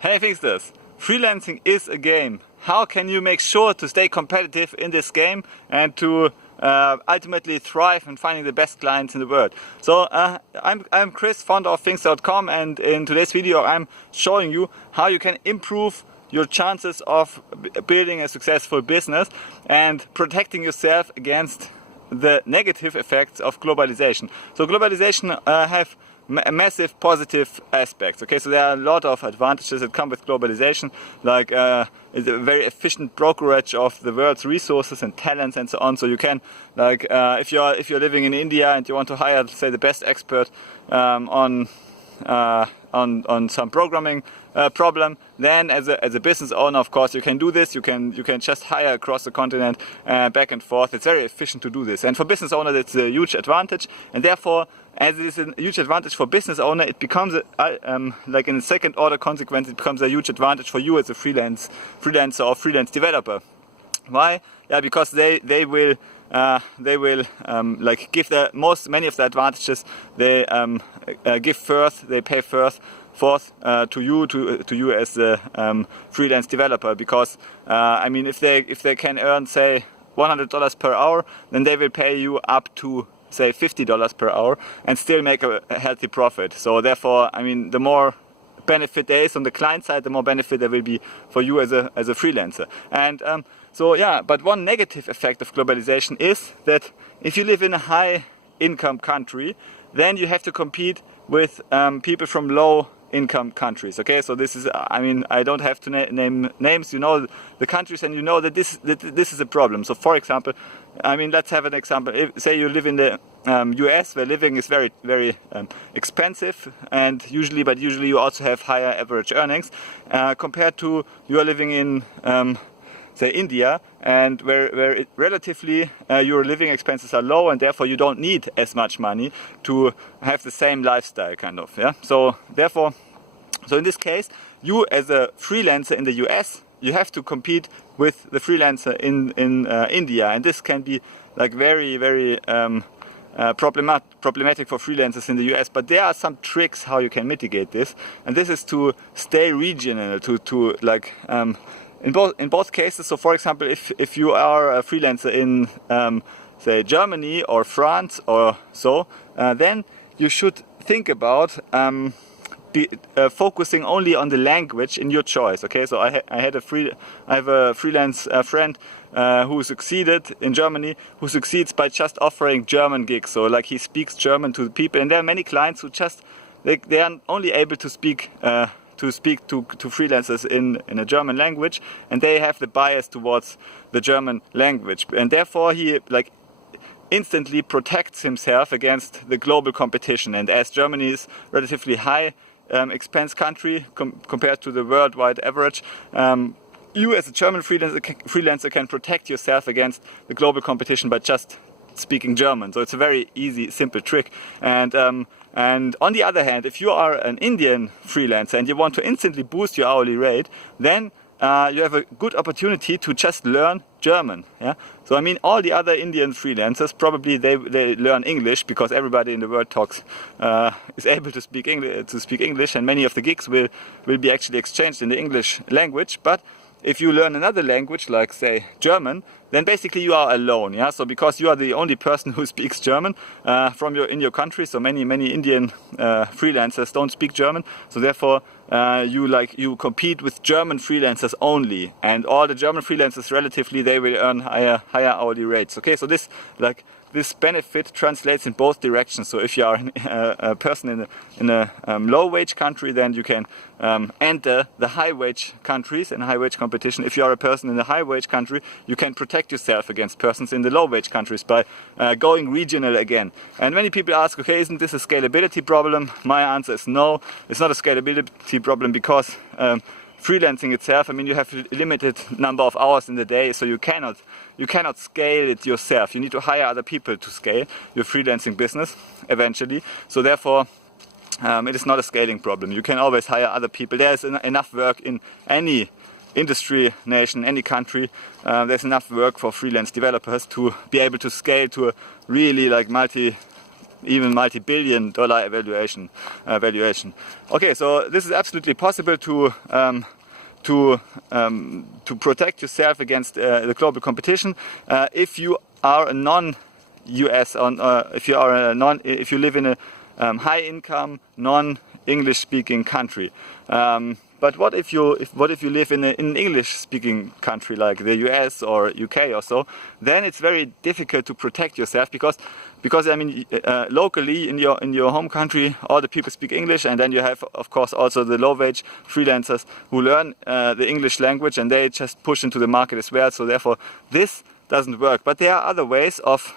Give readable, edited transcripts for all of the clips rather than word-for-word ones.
Hey Finxters, freelancing is a game. How can you make sure to stay competitive in this game and to ultimately thrive in finding the best clients in the world? So I'm Chris, founder of Finxter.com, and in today's video I'm showing you how you can improve your chances of building a successful business and protecting yourself against the negative effects of globalization. So globalization have massive positive aspects. Okay, so there are a lot of advantages that come with globalization, like it's a very efficient brokerage of the world's resources and talents and so on. So you can, like, if you're living in India and you want to hire, say, the best expert on some programming problem, then as a business owner, of course, you can do this. You can just hire across the continent, back and forth. It's very efficient to do this, and for business owner, that's a huge advantage. And therefore, as it is a huge advantage for business owner, it becomes like in a second order consequence, it becomes a huge advantage for you as a freelancer or freelance developer. Why? Yeah, because they will like give many of the advantages. They give first, they pay forth to you as a freelance developer, because I mean, if they can earn, say, $100 per hour, then they will pay you up to, say, $50 per hour and still make a healthy profit. So therefore, I mean, the more benefit there is on the client side, the more benefit there will be for you as a freelancer. And so yeah, but one negative effect of globalization is that if you live in a high income country, then you have to compete with people from low income countries. Okay, so this is, I mean, I don't have to name names, you know the countries, and you know that this is a problem. So for example, I mean, let's have an example. Say you live in the US, where living is very, very expensive, and usually you also have higher average earnings compared to you are living in say India, and where relatively your living expenses are low, and therefore you don't need as much money to have the same lifestyle, kind of. Yeah. So therefore, so in this case, you as a freelancer in the US, you have to compete with the freelancer in India, and this can be like very, very problematic for freelancers in the US. But there are some tricks how you can mitigate this, and this is to stay regional, to like in both cases. So for example, if you are a freelancer in say Germany or France or so, then you should think about focusing only on the language in your choice. Okay, so I have a freelance friend who succeeded in Germany, who succeeds by just offering German gigs. So like he speaks German to the people, and there are many clients who just they are only able to speak to freelancers in a German language, and they have the bias towards the German language, and therefore he like instantly protects himself against the global competition. And as Germany is relatively high expense country compared to the worldwide average, you as a German freelancer can protect yourself against the global competition by just speaking German. So it's a very easy, simple trick. And on the other hand, if you are an Indian freelancer and you want to instantly boost your hourly rate, then you have a good opportunity to just learn German. Yeah. So I mean, all the other Indian freelancers probably they learn English, because everybody in the world is able to speak English, and many of the gigs will be actually exchanged in the English language. But if you learn another language, like say German, then basically you are alone. Yeah. So because you are the only person who speaks German in your country, so many Indian freelancers don't speak German. So therefore you compete with German freelancers only, and all the German freelancers relatively they will earn higher hourly rates. Okay, so this benefit translates in both directions. So if you are a person in a low wage country, then you can enter the high wage countries and high wage competition. If you are a person in a high wage country, you can protect yourself against persons in the low wage countries by going regional again. And many people ask, okay, isn't this a scalability problem? My answer is no, it's not a scalability problem, because freelancing itself, I mean, you have a limited number of hours in the day, so you cannot scale it yourself. You need to hire other people to scale your freelancing business eventually. So therefore, it is not a scaling problem. You can always hire other people. There's enough work in any industry, nation, any country. There's enough work for freelance developers to be able to scale to a really like even multi-billion-dollar valuation. Okay, so this is absolutely possible to protect yourself against the global competition if you are a non-US, if you live in a high-income, non-English-speaking country. But what if you live in an English-speaking country like the US or UK or so? Then it's very difficult to protect yourself because I mean locally in your home country all the people speak English, and then you have of course also the low-wage freelancers who learn the English language and they just push into the market as well. So therefore this doesn't work. But there are other ways of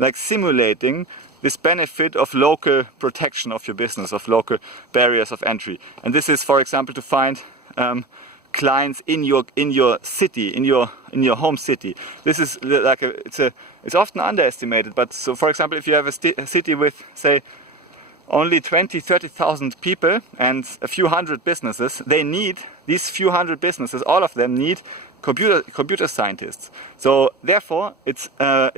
like simulating this benefit of local protection of your business, of local barriers of entry. And this is, for example, to find clients in your city, in your home city. This is like it's often underestimated. But so, for example, if you have a city with, say, only 20-30,000 people and a few hundred businesses, these few hundred businesses, all of them need computer scientists. So therefore, it's a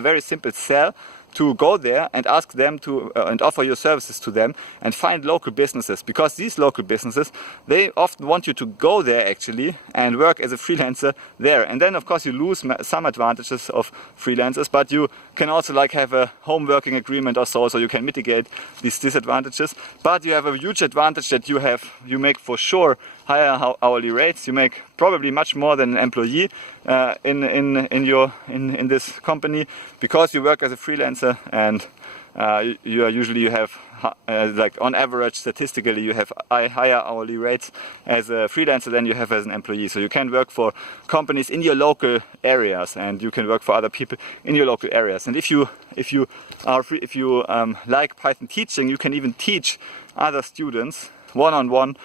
very simple sell to go there and ask them to and offer your services to them and find local businesses, because these local businesses, they often want you to go there actually and work as a freelancer there. And then of course you lose some advantages of freelancers, but you can also like have a home working agreement or so you can mitigate these disadvantages. But you have a huge advantage that you make for sure higher hourly rates. You make probably much more than an employee in this company, because you work as a freelancer, and you have like on average statistically you have higher hourly rates as a freelancer than you have as an employee. So you can work for companies in your local areas, and you can work for other people in your local areas. And if you like Python teaching, you can even teach other students one-on-one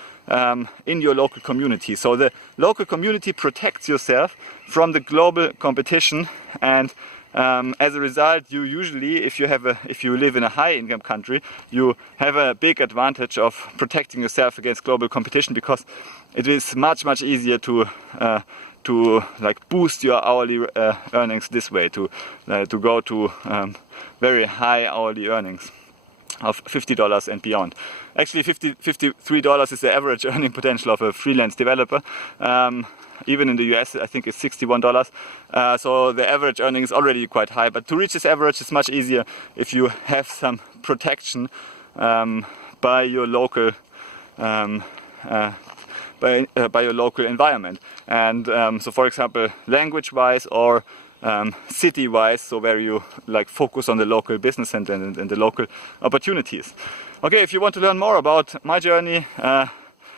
in your local community. So the local community protects yourself from the global competition, and as a result, you usually, if you live in a high-income country, you have a big advantage of protecting yourself against global competition, because it is much easier to like boost your hourly earnings this way, to go to very high hourly earnings of $50 and beyond. Actually, $53 is the average earning potential of a freelance developer. Even in the US, I think it's $61. So the average earning is already quite high. But to reach this average, it's much easier if you have some protection by your local by your local environment. And so, for example, language-wise or city-wise, so where you like focus on the local business and the local opportunities. Okay, if you want to learn more about my journey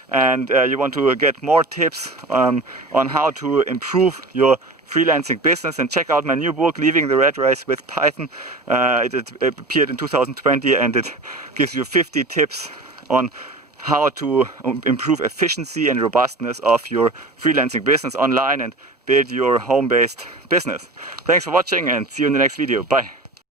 and you want to get more tips on how to improve your freelancing business, and check out my new book, Leaving the Rat Race with Python. It appeared in 2020, and it gives you 50 tips on how to improve efficiency and robustness of your freelancing business online and build your home-based business. Thanks for watching, and see you in the next video. Bye.